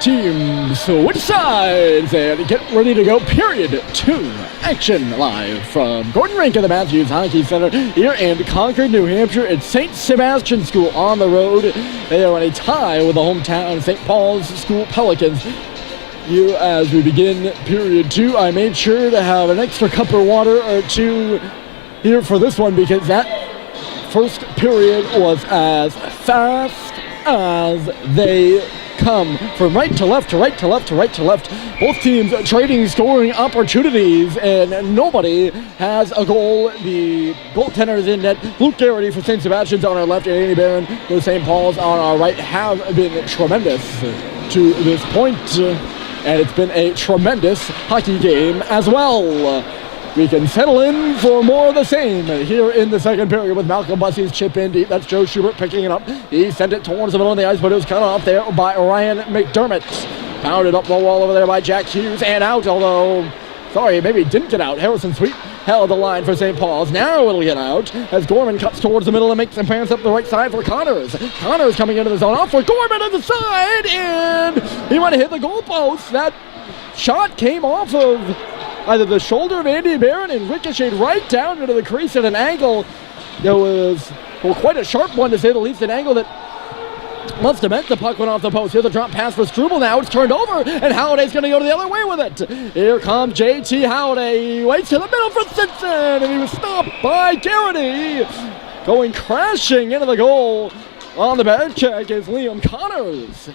Teams switch sides and get ready to go. Period 2 action live from Rink at the Matthews Hockey Center here in Concord, New Hampshire. It's St. Sebastian School on the road. They are in a tie with the hometown St. Paul's School Pelicans. Here as we begin period 2, I made sure to have an extra cup of water or two here for this one because that first period was as fast as they come, from right to left to right to left to right to left. Both teams trading scoring opportunities, and nobody has a goal. The goaltenders in net, Luke Garrity for St. Sebastian's on our left, and Andy Barron for St. Paul's on our right, have been tremendous to this point, and it's been a tremendous hockey game as well. We can settle in for more of the same here in the second period with Malcolm Bussey's chip in deep. That's Joe Schubert picking it up. He sent it towards the middle of the ice, but it was cut off there by Ryan McDermott. Pounded up the wall over there by Jack Hughes and out, although, sorry, maybe it didn't get out. Harrison Sweet held the line for St. Paul's. Now it'll get out as Gorman cuts towards the middle and makes some pass up the right side for Connors. Connors coming into the zone off for Gorman on the side, and he might have hit the goalpost. That shot came off of either the shoulder of Andy Barron and ricocheted right down into the crease at an angle. There was, well, quite a sharp one to say the least, an angle that must have meant the puck went off the post. Here's a drop pass for Struble now. It's turned over, and Halliday's going to go the other way with it. Here comes J.T. Halliday. He waits to the middle for Simpson, and he was stopped by Garrity. Going crashing into the goal on the back check is Liam Connors.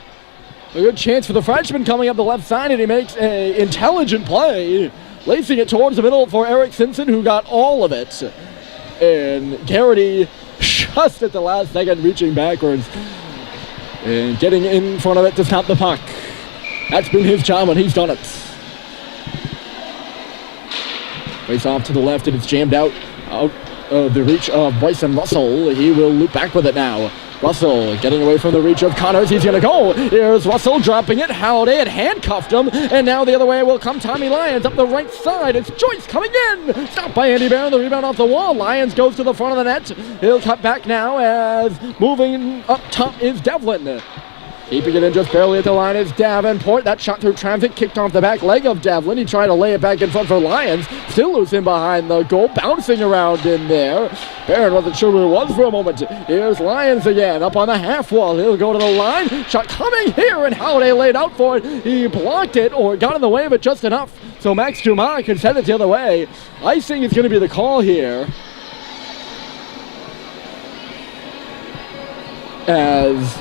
A good chance for the Frenchman coming up the left side, and he makes an intelligent play, lacing it towards the middle for Eric Simpson, who got all of it. And Garrity just at the last second reaching backwards and getting in front of it to stop the puck. That's been his job when he's done it. Face off to the left, and it's jammed out of the reach of Bryson Russell. He will loop back with it now. Russell getting away from the reach of Connors. He's going to go. Here's Russell dropping it. Halliday had handcuffed him. And now the other way will come Tommy Lyons up the right side. It's Joyce coming in. Stopped by Andy Barron. The rebound off the wall. Lyons goes to the front of the net. He'll cut back now as moving up top is Devlin. Keeping it in just barely at the line is Davenport. That shot through traffic kicked off the back leg of Devlin. He tried to lay it back in front for Lyons. Still loose in behind the goal. Bouncing around in there. Barron wasn't sure where it was for a moment. Here's Lyons again up on the half wall. He'll go to the line. Shot coming here, and Halliday laid out for it. He blocked it or got in the way of it just enough so Max Dumas can send it the other way. Icing is going to be the call here, as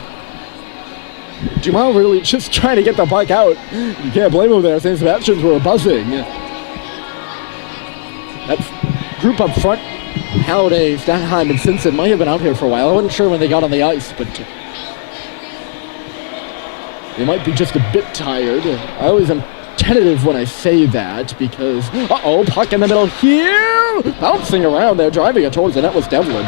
Dumas really just trying to get the puck out. You can't blame him there. St. Sebastian's were buzzing. That group up front, Halliday, Stanheim, and Simpson might have been out here for a while. I wasn't sure when they got on the ice, but they might be just a bit tired. I always am tentative when I say that because, puck in the middle here. Bouncing around there, driving it towards the net was Devlin.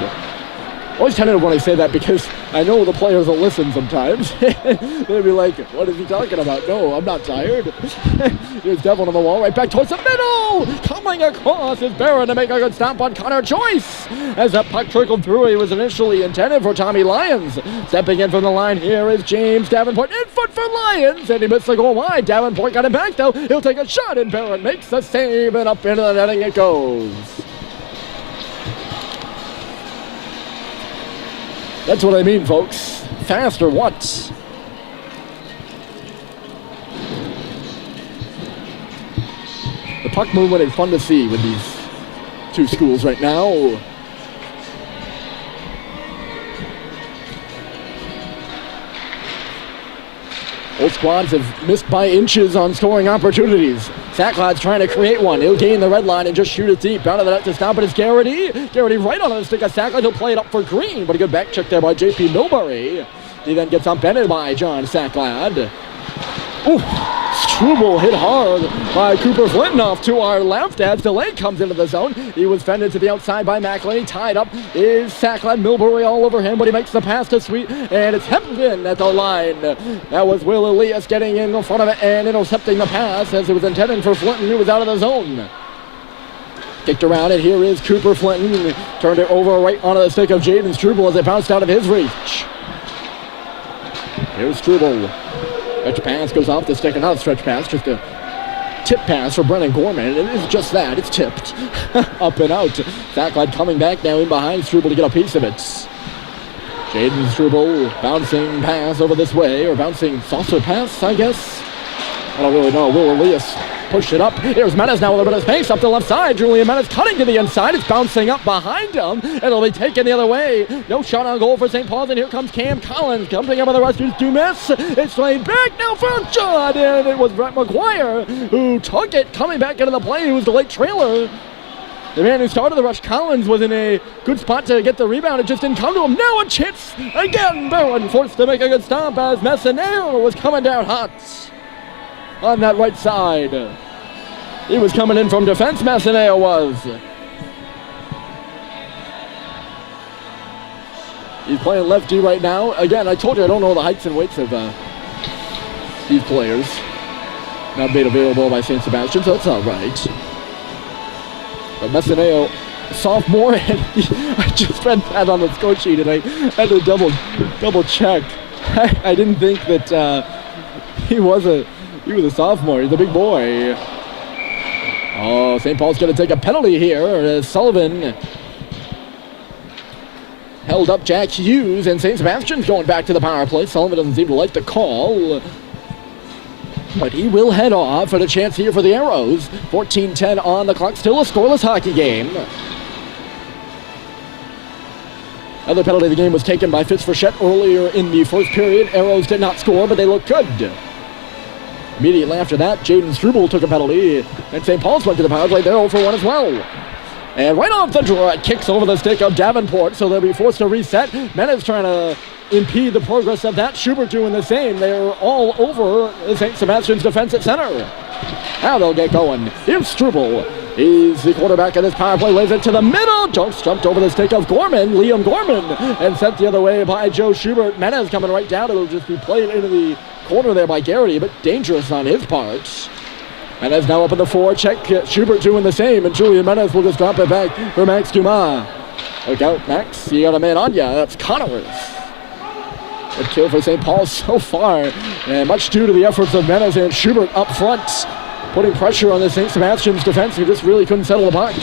Always tentative when I say that because I know the players will listen sometimes. They'll be like, what is he talking about? No, I'm not tired. Here's Devlin on the wall, right back towards the middle. Coming across is Barron to make a good stop on Connor Joyce. As that puck trickled through, he was initially intended for Tommy Lyons. Stepping in from the line here is James Davenport. In foot for Lyons, and he missed the goal wide. Davenport got it back, though. He'll take a shot, and Barron makes the save, and up into the netting it goes. That's what I mean, folks. Fast or what? The puck movement is fun to see with these two schools right now. Both squads have missed by inches on scoring opportunities. Sacklad's trying to create one. He'll gain the red line and just shoot it deep. Out of the net to stop it is Garrity. Garrity right on the stick of Sacklad. He'll play it up for Green, but a good back check there by J.P. Milbury. He then gets upended by John Sacklad. Ooh, Struble hit hard by Cooper Flintoff to our left as DeLay comes into the zone. He was fended to the outside by Macklin. Tied up is Sacklad. Milbury all over him, but he makes the pass to Sweet, and it's hemmed in at the line. That was Will Elias getting in front of it and intercepting the pass as it was intended for Flinton, who was out of the zone. Kicked around it. Here is Cooper Flinton. Turned it over right onto the stick of Jaden Struble as it bounced out of his reach. Here's Struble. Stretch pass goes off the stick, and not a stretch pass, just a tip pass for Brennan Gorman. It is just that. It's tipped. Up and out. Zachlight coming back now in behind Struble to get a piece of it. Jaden Struble bouncing pass over this way, or bouncing saucer pass, I guess. I don't really know. Will Elias push it up. Here's Menace now with a bit of space up the left side. Julian Menace cutting to the inside. It's bouncing up behind him. It'll be taken the other way. No shot on goal for St. Paul's, and here comes Cam Collins coming up with the Rushers to miss. It's laid back now for a shot, and it was Brett McGuire who took it, coming back into the play. He was the late trailer. The man who started the rush, Collins, was in a good spot to get the rebound. It just didn't come to him. Now a chance again. Bowen forced to make a good stop as Messineo was coming down hot on that right side. He was coming in from defense, Messineo was. He's playing lefty right now. Again, I told you I don't know the heights and weights of these players. Not made available by St. Sebastian, so that's all right. But Messineo, sophomore, and I just read that on the score sheet, and I had to double check. I didn't think that he was a sophomore. He's a big boy. Oh, St. Paul's going to take a penalty here as Sullivan held up Jack Hughes, and St. Sebastian's going back to the power play. Sullivan doesn't seem to like the call, but he will head off for the chance here for the Arrows. 14-10 on the clock, still a scoreless hockey game. Another penalty of the game was taken by Fitzfrechette earlier in the first period. Arrows did not score, but they look good. Immediately after that, Jaden Struble took a penalty, and St. Paul's went to the power play. They're 0 for 1 as well. And right off the draw, it kicks over the stick of Davenport, so they'll be forced to reset. Menace trying to impede the progress of that. Schubert doing the same. They're all over St. Sebastian's defense at center. Now they'll get going. Here's Struble. He's the quarterback of this power play, lays it to the middle. Jumped over the stick of Liam Gorman, and sent the other way by Joe Schubert. Menace coming right down. It'll just be played into the corner there by Garrity, but dangerous on his part. Menace now up in the forecheck. Schubert doing the same, and Julian Menace will just drop it back for Max Dumas. Look out, Max. You got a man on ya. That's Connors. Good kill for St. Paul so far, and much due to the efforts of Menace and Schubert up front, putting pressure on the St. Sebastian's defense, who just really couldn't settle the puck.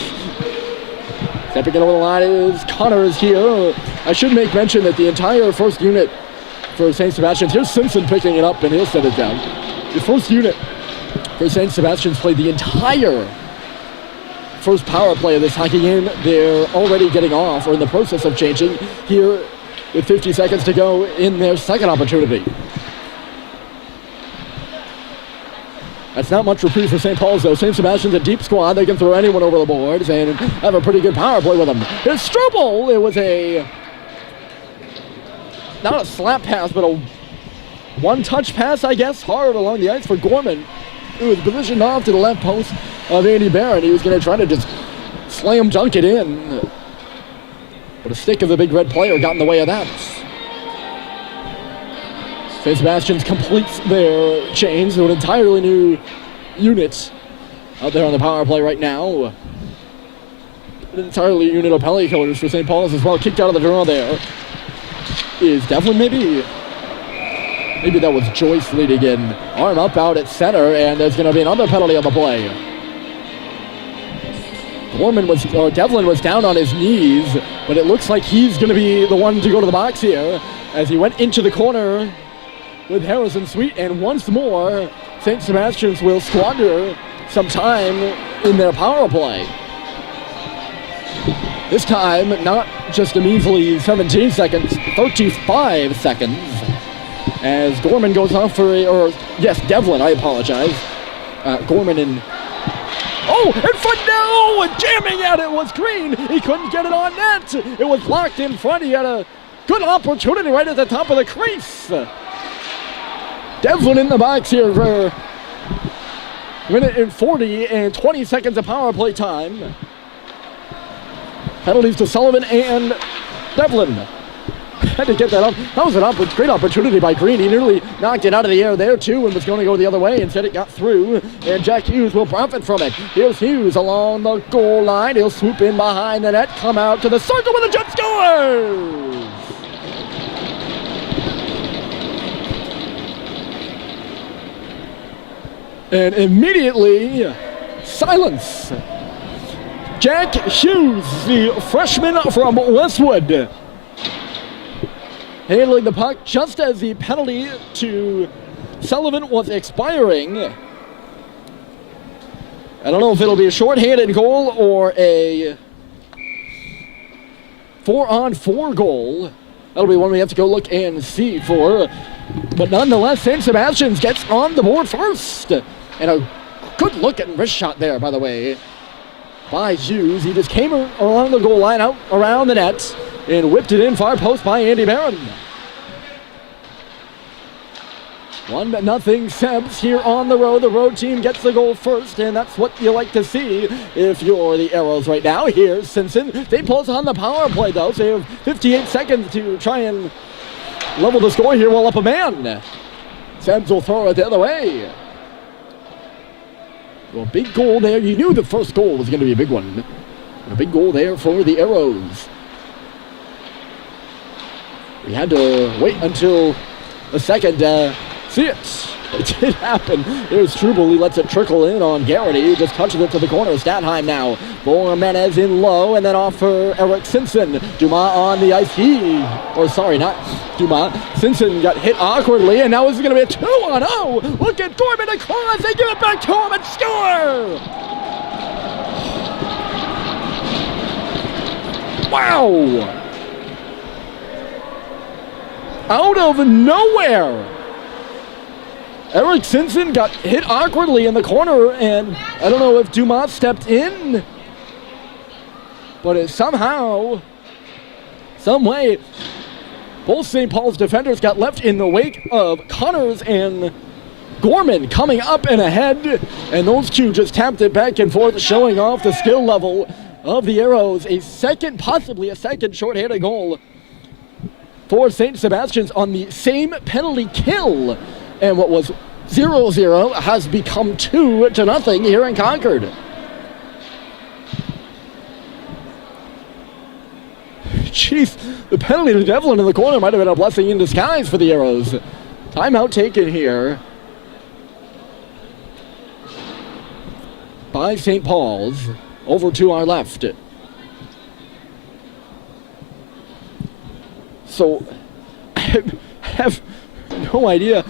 Stepping over the line is Connors here. I should make mention that the entire first unit for St. Sebastian's, here's Simpson picking it up, and he'll set it down. The first unit for St. Sebastian's played the entire first power play of this hockey game. They're already getting off, or in the process of changing, here with 50 seconds to go in their second opportunity. That's not much reprieve for St. Paul's, though. St. Sebastian's a deep squad. They can throw anyone over the boards and have a pretty good power play with them. Here's Struble. It was not a slap pass, but a one-touch pass, I guess, hard along the ice for Gorman. It was positioned off to the left post of Andy Barron. He was going to try to just slam dunk it in, but a stick of the big red player got in the way of that. St. Sebastian's completes their change to an entirely new unit out there on the power play right now. An entirely new unit of penalty killers for St. Paul's as well. Kicked out of the draw there is Devlin, maybe that was Joyce leading in. Arm up out at center, and there's going to be another penalty on the play. Devlin was down on his knees, but it looks like he's going to be the one to go to the box here as he went into the corner with Harrison Sweet, and once more, St. Sebastian's will squander some time in their power play. This time, not just a measly 17 seconds, 35 seconds, as Gorman goes off for Devlin, I apologize. Gorman and front now, jamming at it was Green. He couldn't get it on net. It was blocked in front. He had a good opportunity right at the top of the crease. Devlin in the box here for a minute and 40 and 20 seconds of power play time. Penalties to Sullivan and Devlin. Had to get that up. That was a great opportunity by Green. He nearly knocked it out of the air there too and was going to go the other way. Instead it got through, and Jack Hughes will profit from it. Here's Hughes along the goal line. He'll swoop in behind the net, come out to the circle with a jump scores! And immediately, silence. Jack Hughes, the freshman from Westwood, handling the puck just as the penalty to Sullivan was expiring. I don't know if it'll be a shorthanded goal or a 4-on-4 goal. That'll be one we have to go look and see for. But nonetheless, St. Sebastian's gets on the board first. And a good looking wrist shot there, by the way, by Hughes. He just came along the goal line, out around the net, and whipped it in far post by Andy Barron. 1-0 Sebs here on the road. The road team gets the goal first, and that's what you like to see if you're the Arrows right now. Here's Simpson. They pulls on the power play, though, so you have 58 seconds to try and level the score here while up a man. Sebs will throw it the other way. Well, big goal there. You knew the first goal was going to be a big one. A big goal there for the Arrows. We had to wait until the second see it. It did happen. There's Struble. He lets it trickle in on Garrity, who just touches it to the corner. Statheim now. Bormenez in low, and then off for Eric Simpson. Dumas on the ice. Not Dumas. Simpson got hit awkwardly, and now this is going to be a 2-on-0. Look at Gorman across. They give it back to him and score. Wow. Out of nowhere, Eric Simpson got hit awkwardly in the corner, and I don't know if Dumas stepped in, but it somehow, some way, both St. Paul's defenders got left in the wake of Connors and Gorman coming up and ahead, and those two just tapped it back and forth, showing off the skill level of the Arrows. Possibly a second shorthanded goal for St. Sebastian's on the same penalty kill. And what was 0-0 has become 2-0 here in Concord. Jeez, the penalty to Devlin in the corner might have been a blessing in disguise for the Arrows. Timeout taken here by St. Paul's. Over to our left. So, I have no idea.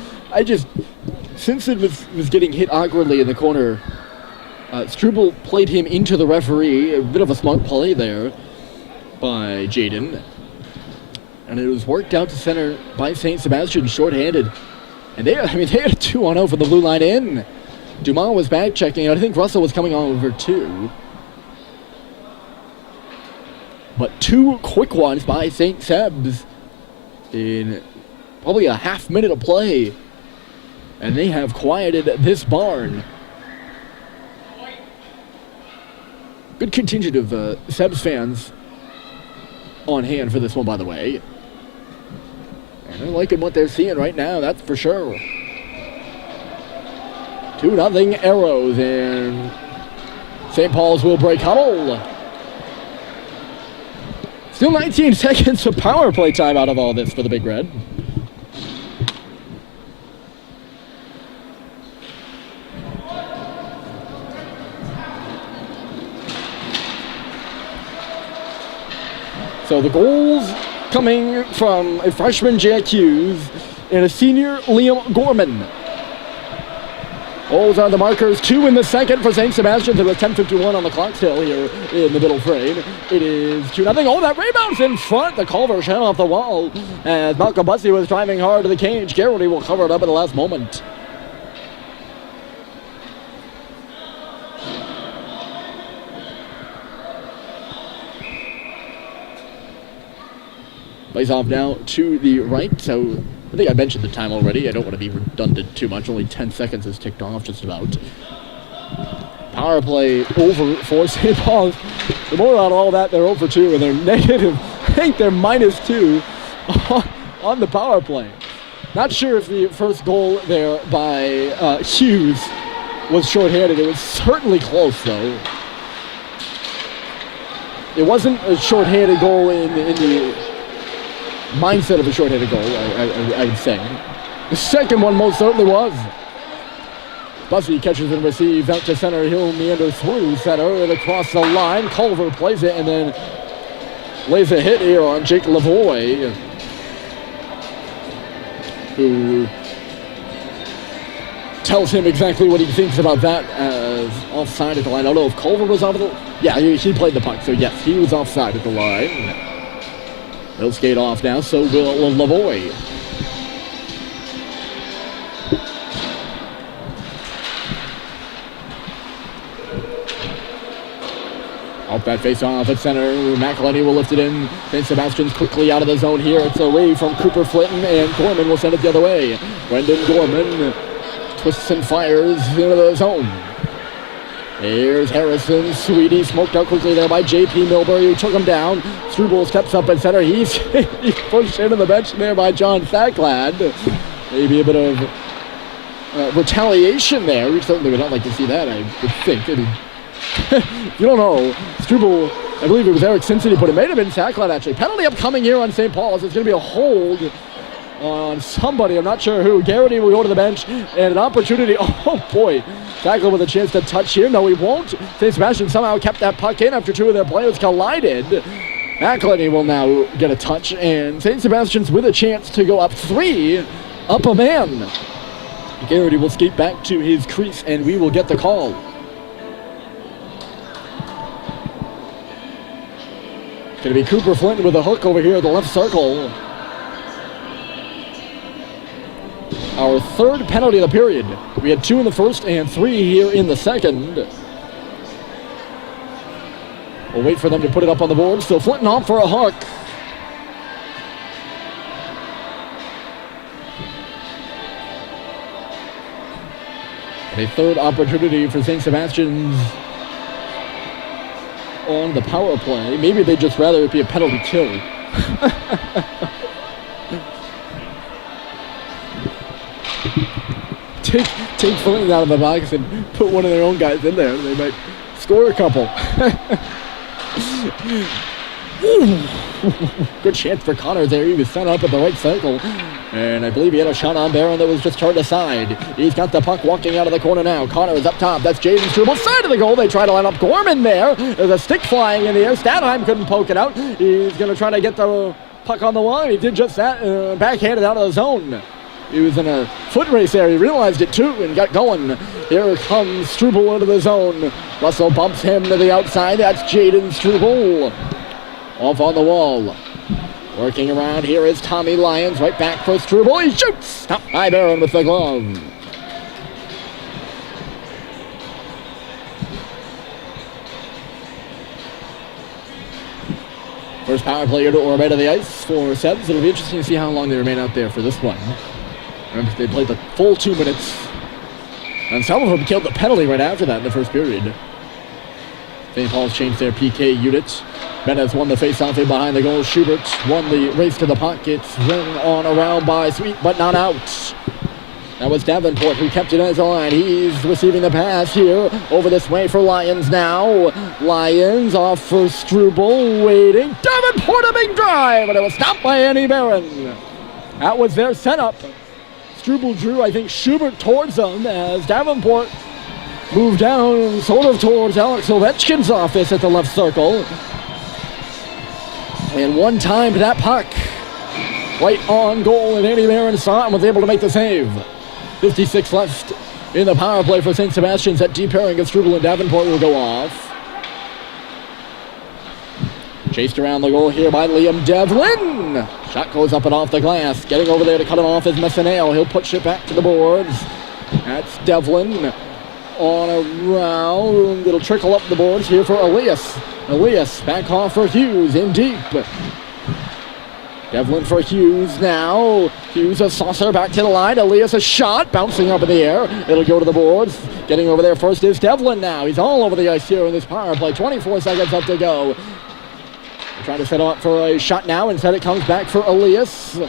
Simpson was getting hit awkwardly in the corner. Struble played him into the referee. A bit of a smart play there by Jaden. And it was worked out to center by St. Sebastian, shorthanded. And they had a 2-on-0 from the blue line in. Dumas was back checking. I think Russell was coming on over too. But two quick ones by St. Sebs in probably a half minute of play. And they have quieted this barn. Good contingent of Sebs fans on hand for this one, by the way. And they're liking what they're seeing right now, that's for sure. 2-0 Arrows, and St. Paul's will break huddle. Still 19 seconds of power play time out of all this for the Big Red. So the goals coming from a freshman Jack Hughes and a senior Liam Gorman. Those are the markers. 2 in the second for St. Sebastian. There was 10:51 on the clock still here in the middle frame. It is 2-0. Oh, that rebound's in front. The Culver shot off the wall as Malcolm Bussey was driving hard to the cage. Garrity will cover it up at the last moment. Plays off now to the right, so I think I mentioned the time already. I don't want to be redundant too much. Only 10 seconds has ticked off just about. Power play over for St. Paul's. The more on all that, they're over 2, and they're negative. I think they're -2 on the power play. Not sure if the first goal there by Hughes was shorthanded. It was certainly close, though. It wasn't a shorthanded goal in the mindset of a shorthanded goal, I would say. The second one most certainly was. Bussey catches and receives out to center. He'll meander through center and across the line. Culver plays it and then lays a hit here on Jake Lavoie, who tells him exactly what he thinks about that as offside at the line. I don't know if Culver was off the line. Yeah, he played the puck, so yes, he was offside at the line. He'll skate off now, so will Lavoie. Off that face-off at center, McElhenney will lift it in. St. Sebastian's quickly out of the zone here. It's away from Cooper Flinton, and Gorman will send it the other way. Brendan Gorman twists and fires into the zone. Here's Harrison. Sweetie smoked out quickly there by J.P. Milbury, who took him down. Struble steps up at center. He's pushed into the bench there by John Thacklad. Maybe a bit of retaliation there. We certainly would not like to see that, I would think. I mean, you don't know. Struble, I believe it was Eric Simpson he put it. May have been Thacklad, actually. Penalty upcoming here on St. Paul's. It's going to be a hold on somebody. I'm not sure who. Garrity will go to the bench, and an opportunity. Oh, boy. Thacklad with a chance to touch here. No, he won't. St. Sebastian somehow kept that puck in after two of their players collided. McElhenney will now get a touch, and St. Sebastian's with a chance to go up 3, up a man. Garrity will skate back to his crease, and we will get the call. Going to be Cooper Flinton with a hook over here at the left circle. Our third penalty of the period. We had 2 in the first and 3 here in the second. We'll wait for them to put it up on the board. So Flinton off for a hook. A third opportunity for St. Sebastian's on the power play. Maybe they'd just rather it be a penalty kill. Take Flinton out of the box and put one of their own guys in there. They might score a couple. Good chance for Connor there. He was set up at the right circle. And I believe he had a shot on Barron that was just turned aside. He's got the puck walking out of the corner now. Connor is up top. That's Jaden Struble. Side of the goal. They try to line up Gorman there. There's a stick flying in the air. Stadheim couldn't poke it out. He's going to try to get the puck on the line. He did just that. Backhanded out of the zone. He was in a foot race there. He realized it too and got going. Here comes Struble into the zone. Russell bumps him to the outside. That's Jaden Struble. Off on the wall. Working around here is Tommy Lyons. Right back for Struble. He shoots. Stopped by Barron with the glove. First power play to orbit of the ice for Sebs. It'll be interesting to see how long they remain out there for this one. Remember, they played the full 2 minutes. And some of them killed the penalty right after that in the first period. St. Paul's changed their PK unit. Menace won the face-off in behind the goal. Schubert won the race to the puck. It's run on around by Sweet, but not out. That was Davenport who kept it as a line. He's receiving the pass here. Over this way for Lyons now. Lyons off for Struble, waiting. Davenport a big drive, but it was stopped by Andy Barron. That was their setup. Struble drew, I think, Schubert towards them as Davenport moved down sort of towards Alex Ovechkin's office at the left circle. And one timed that puck right on goal, and Andy Barron saw it and was able to make the save. 56 left in the power play for St. Sebastian's. That deep pairing of Struble and Davenport will go off. Chased around the goal here by Liam Devlin. Shot goes up and off the glass. Getting over there to cut it off is Messineo. He'll push it back to the boards. That's Devlin on a round. It'll trickle up the boards here for Elias. Elias back off for Hughes in deep. Devlin for Hughes now. Hughes a saucer back to the line. Elias a shot bouncing up in the air. It'll go to the boards. Getting over there first is Devlin now. He's all over the ice here in this power play. 24 seconds left to go. Trying to set up for a shot now. Instead it comes back for Elias.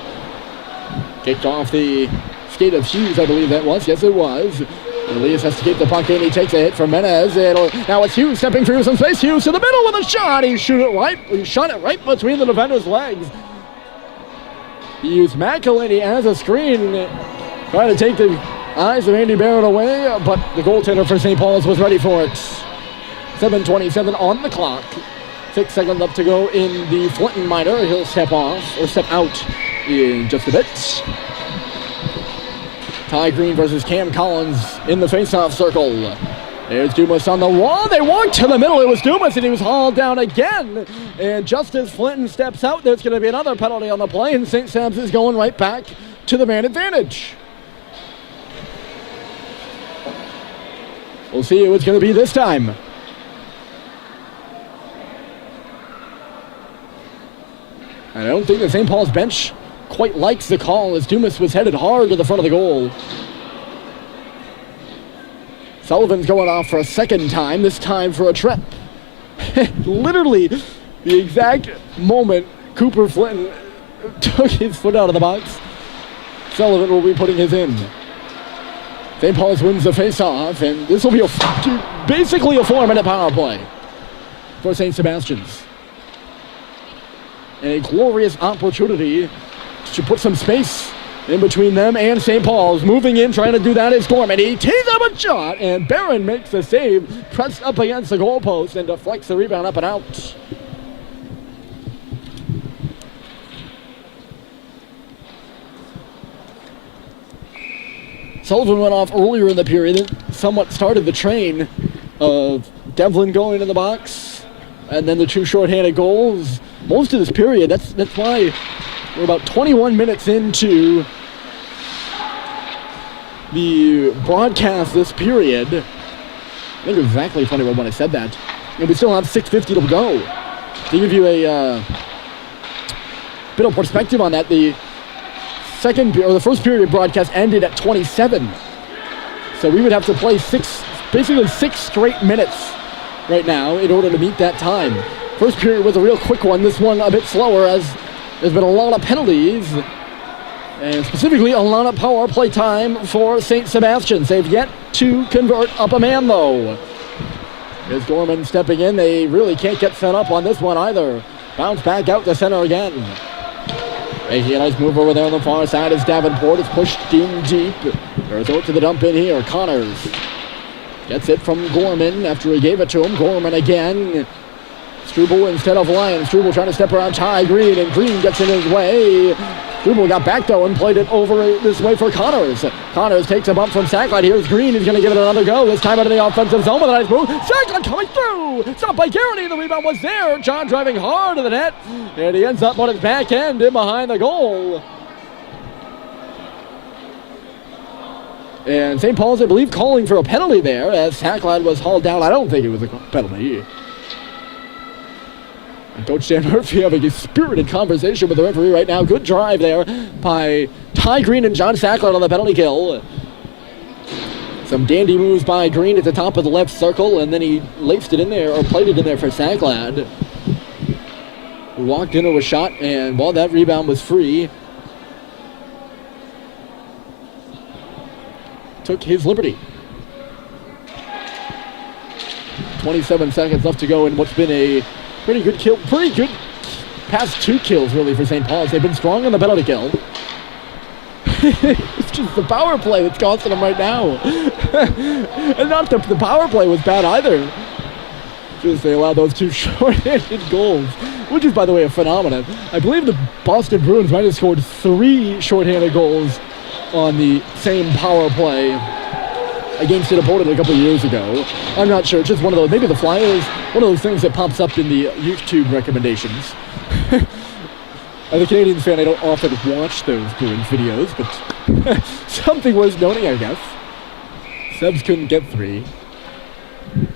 Kicked off the skate of Hughes, I believe that was. Yes, it was. Elias has to keep the puck in. He takes a hit from Menez. Now it's Hughes stepping through some space. Hughes to the middle with a shot. He shot it right between the defender's legs. He used McElhenney as a screen. Trying to take the eyes of Andy Barrett away, but the goaltender for St. Paul's was ready for it. 7:27 on the clock. 6 seconds left to go in the Flinton minor. He'll step out in just a bit. Ty Green versus Cam Collins in the faceoff circle. There's Dumas on the wall. They walked to the middle. It was Dumas, and he was hauled down again. And just as Flinton steps out, there's going to be another penalty on the play, and St. Seb's is going right back to the man advantage. We'll see who it's going to be this time. And I don't think the St. Paul's bench quite likes the call, as Dumas was headed hard to the front of the goal. Sullivan's going off for a second time, this time for a trip. Literally the exact moment Cooper Flinton took his foot out of the box, Sullivan will be putting his in. St. Paul's wins the face-off, and this will be basically a 4-minute power play for St. Sebastian's. And a glorious opportunity to put some space in between them and St. Paul's. Moving in, trying to do that is Gorman. He tees up a shot, and Barron makes the save, pressed up against the goalpost, and deflects the rebound up and out. Sullivan went off earlier in the period, and somewhat started the train of Devlin going in the box, and then the 2 shorthanded goals. Most of this period, that's why we're about 21 minutes into the broadcast this period. I think it was exactly 21 when I said that. And we still have 6:50 to go. To give you a bit of perspective on that, the first period broadcast ended at 27. So we would have to play basically six straight minutes right now in order to meet that time. First period was a real quick one. This one a bit slower, as there's been a lot of penalties, and specifically a lot of power play time for St. Sebastian. They've yet to convert up a man, though. Here's Gorman stepping in. They really can't get set up on this one either. Bounce back out to center again. Making a nice move over there on the far side as Davenport is pushed in deep. There's out to the dump in here. Connors gets it from Gorman after he gave it to him. Gorman again. Struble instead of Lyon. Struble trying to step around Ty Green, and Green gets in his way. Struble got back though and played it over this way for Connors. Connors takes a bump from Sackline. Here's Green. He's going to give it another go. This time out of the offensive zone with a nice move. Sackline coming through. Stopped by Garrity. The rebound was there. John driving hard to the net. And he ends up on his back end in behind the goal. And St. Paul's, I believe, calling for a penalty there as Sackline was hauled down. I don't think it was a penalty. Coach Dan Murphy having a spirited conversation with the referee right now. Good drive there by Ty Green and John Sackler on the penalty kill. Some dandy moves by Green at the top of the left circle, and then he laced it in there, or played it in there for Sacklad, who walked into a shot, and while that rebound was free, took his liberty. 27 seconds left to go in what's been a pretty good past 2 kills, really, for St. Paul's. They've been strong on the penalty kill. It's just the power play that's costing them right now. And not the power play was bad either. Just they allowed those 2 short-handed goals, which is, by the way, a phenomenon. I believe the Boston Bruins might have scored 3 short-handed goals on the same power play against an opponent a couple of years ago. I'm not sure. It's just one of those, maybe the Flyers, one of those things that pops up in the YouTube recommendations. As a Canadians fan, I don't often watch those Bruins videos, but something worth noting, I guess. Sebs couldn't get 3.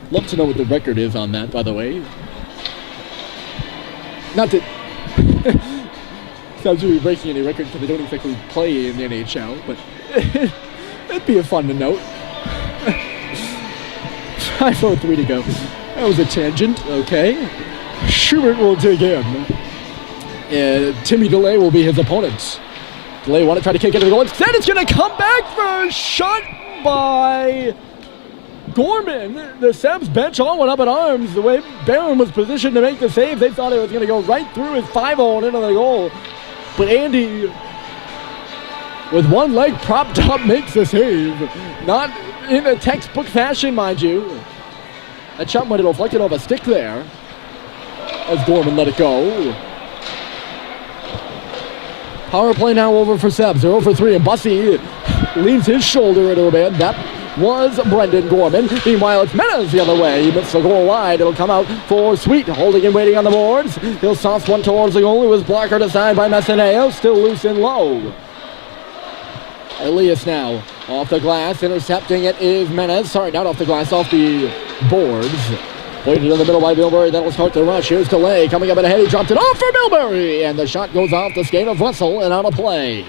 Love to know what the record is on that, by the way. Not that Sebs would be breaking any record because they don't exactly play in the NHL, but it'd be a fun to note. 5:03 to go. That was a tangent, okay. Schubert will dig in. And Timmy DeLay will be his opponent. DeLay want to try to kick into the goal. Instead, it's going to come back for a shot by Gorman. The Sebs bench all went up in arms. The way Barron was positioned to make the save, they thought it was going to go right through his 5-0 and into the goal. But Andy with one leg propped up, makes the save. Not in a textbook fashion, mind you. That shot might have deflected off a stick there as Gorman let it go. Power play now over for Sebs. They're over 3, and Bussy leans his shoulder into a bit. That was Brendan Gorman. Meanwhile, it's Menace the other way. He missed the goal wide. It'll come out for Sweet, holding and waiting on the boards. He'll sauce one towards the goal. It was blocker aside by Messineo, still loose and low. Elias now off the glass, intercepting it is Menace. Sorry, not off the glass, off the boards. Pointed in the middle by Bilberry. That'll start the rush. Here's DeLay coming up ahead. He dropped it off for Bilberry, and the shot goes off the skate of Russell and out of play.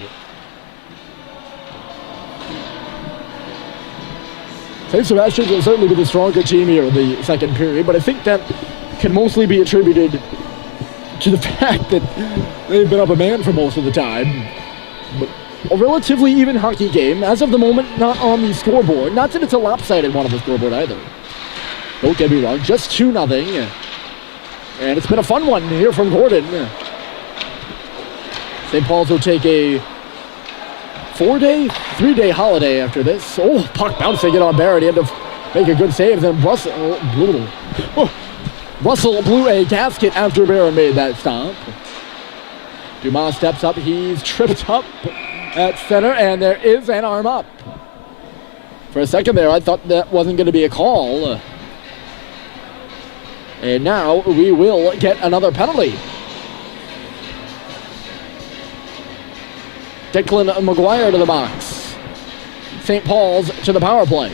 St. Sebastian will certainly be the stronger team here in the second period, but I think that can mostly be attributed to the fact that they've been up a man for most of the time. But a relatively even hockey game, as of the moment, not on the scoreboard. Not that it's a lopsided one on the scoreboard either. Don't get me wrong, just 2-0. And it's been a fun one here from Gordon. St. Paul's will take a 3-day holiday after this. Oh, puck bouncing it on Barrett. He had to make a good save. Then Russell blew a gasket after Barrett made that stop. Dumas steps up. He's tripped up at center, and there is an arm up. For a second there, I thought that wasn't going to be a call. And now we will get another penalty. Declan McGuire to the box. St. Paul's to the power play.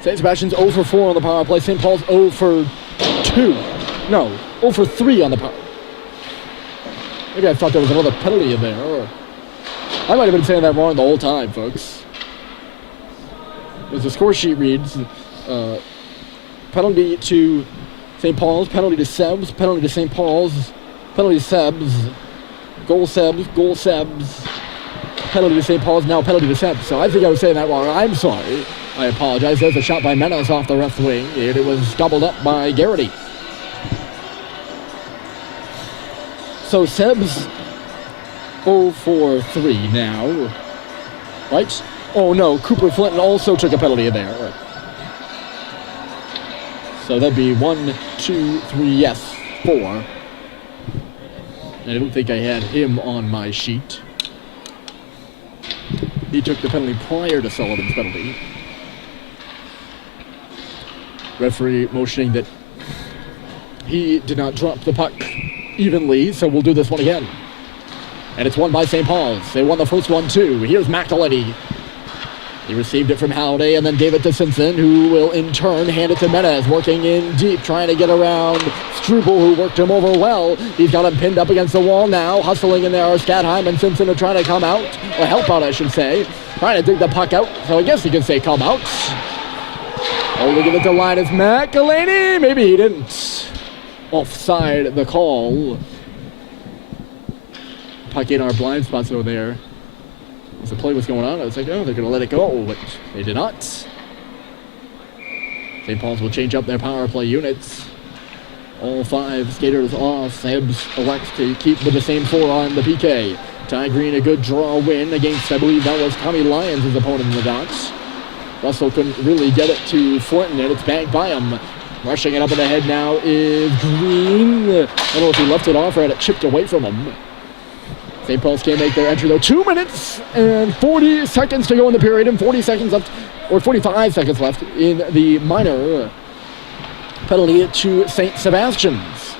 St. Sebastian's 0 for 4 on the power play. St. Paul's 0 for 2. No, 0 for 3 on the power. Maybe I thought there was another penalty in there. Or I might have been saying that wrong the whole time, folks. As the score sheet reads, penalty to St. Paul's, penalty to Sebs, penalty to St. Paul's, penalty to Sebs, goal Sebs, penalty to St. Paul's, now penalty to Sebs. So I think I was saying that wrong. I'm sorry. I apologize. There's a shot by Menace off the left wing, and it was gobbled up by Garrity. So Sebs 0 for 3 now. Right? Oh no, Cooper Flinton also took a penalty in there. So that'd be 1, 2, 3, yes, 4. I don't think I had him on my sheet. He took the penalty prior to Sullivan's penalty. Referee motioning that he did not drop the puck evenly, so we'll do this one again. And it's won by St. Paul's. They won the first one too. Here's McElhenney. He received it from Halliday and then gave it to Simpson, who will in turn hand it to Menace, working in deep, trying to get around Struble, who worked him over well. He's got him pinned up against the wall now. Hustling in there are Statheim and Simpson are trying to come out, or help out I should say. Trying to dig the puck out, so I guess you could say come out. Holding it to Linus McElhenney. Maybe he didn't. Offside the call. Puck in our blind spots over there. As the play was going on, I was like, oh, they're going to let it go, but they did not. St. Paul's will change up their power play units. All 5 skaters off. Sebs elects to keep with the same 4 on the PK. Ty Green, a good draw win against, I believe that was Tommy Lyons' his opponent in the dots. Russell couldn't really get it to Flinton, and it's bagged by him. Rushing it up in the head now is Green. I don't know if he left it off or had it chipped away from him. St. Paul's can't make their entry though. 2 minutes and 40 seconds to go in the period, and 40 seconds left, or 45 seconds left in the minor. Penalty to St. Sebastian's.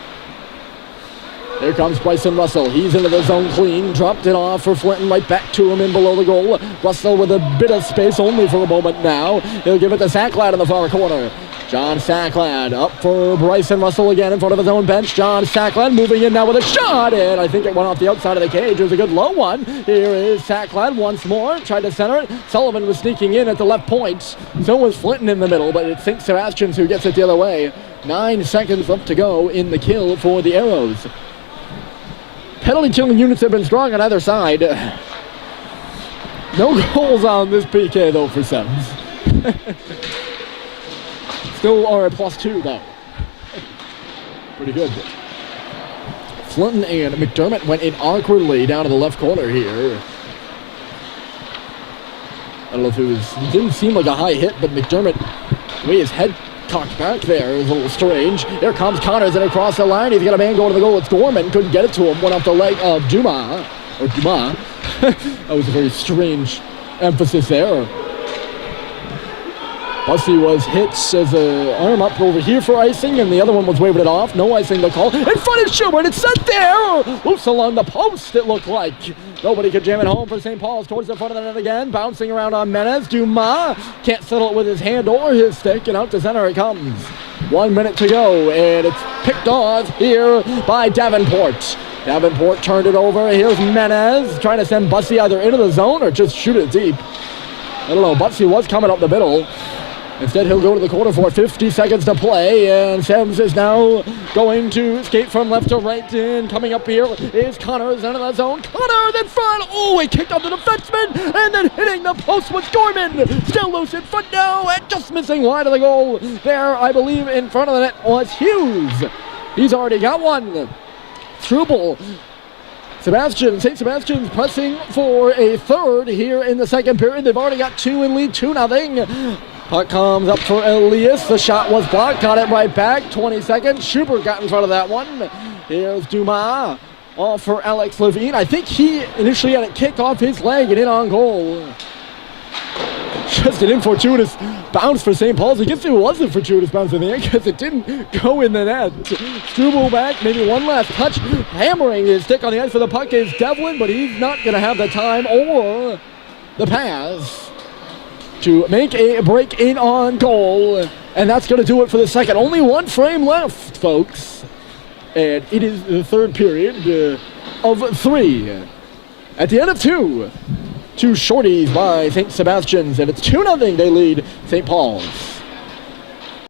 Here comes Bryson Russell. He's into the zone clean. Dropped it off for Flinton. Right back to him in below the goal. Russell with a bit of space only for a moment now. He'll give it to Sacklad in the far corner. John Sacklad up for Bryson Russell again in front of his own bench. John Sacklad moving in now with a shot, and I think it went off the outside of the cage. It was a good low one. Here is Sacklad once more. Tried to center it. Sullivan was sneaking in at the left point. So was Flinton in the middle, but it's St. Sebastian's who gets it the other way. 9 seconds left to go in the kill for the Arrows. Penalty killing units have been strong on either side. No goals on this PK, though, for Sebs. Still are at +2, though. Pretty good. Flunton and McDermott went in awkwardly down to the left corner here. I don't know if it didn't seem like a high hit, but McDermott, the way his head cocked back there was a little strange. Here comes Connors and across the line. He's got a man going to the goal. It's Gorman. Couldn't get it to him. Went off the leg of Dumas. That was a very strange emphasis there. Bussey was hit as an arm up over here for icing, and the other one was waving it off. No icing to call. In front of Schubert. It's set there. Loose along the post, it looked like. Nobody could jam it home for St. Paul's towards the front of the net again. Bouncing around on Menez. Dumas can't settle it with his hand or his stick, and out to center it comes. 1 minute to go, and it's picked off here by Davenport. Davenport turned it over. Here's Menez trying to send Bussey either into the zone or just shoot it deep. I don't know. Bussey was coming up the middle. Instead, he'll go to the corner for 50 seconds to play, and Sims is now going to skate from left to right, and coming up here is Connors into the zone. Connors in front! Oh, he kicked off the defenseman, and then hitting the post was Gorman. Still loose in front now, and just missing wide of the goal. There, I believe, in front of the net was Hughes. He's already got one. Struble. St. Sebastian's pressing for a third here in the second period. They've already got 2 in lead, 2-0. Puck comes up for Elias. The shot was blocked. Got it right back. 20 seconds. Schubert got in front of that one. Here's Dumas. Off for Alex Levine. I think he initially had it kicked off his leg and in on goal. Just an infortuitous bounce for St. Paul's. I guess it was a fortuitous bounce in the end because it didn't go in the net. Struble back. Maybe one last touch. Hammering his stick on the edge for the puck is Devlin, but he's not going to have the time or the pass to make a break in on goal, and that's going to do it for the second. Only one frame left, folks, and it is the third period of 3. At the end of 2 shorties by St. Sebastian's, and it's 2-0. They lead St. Paul's.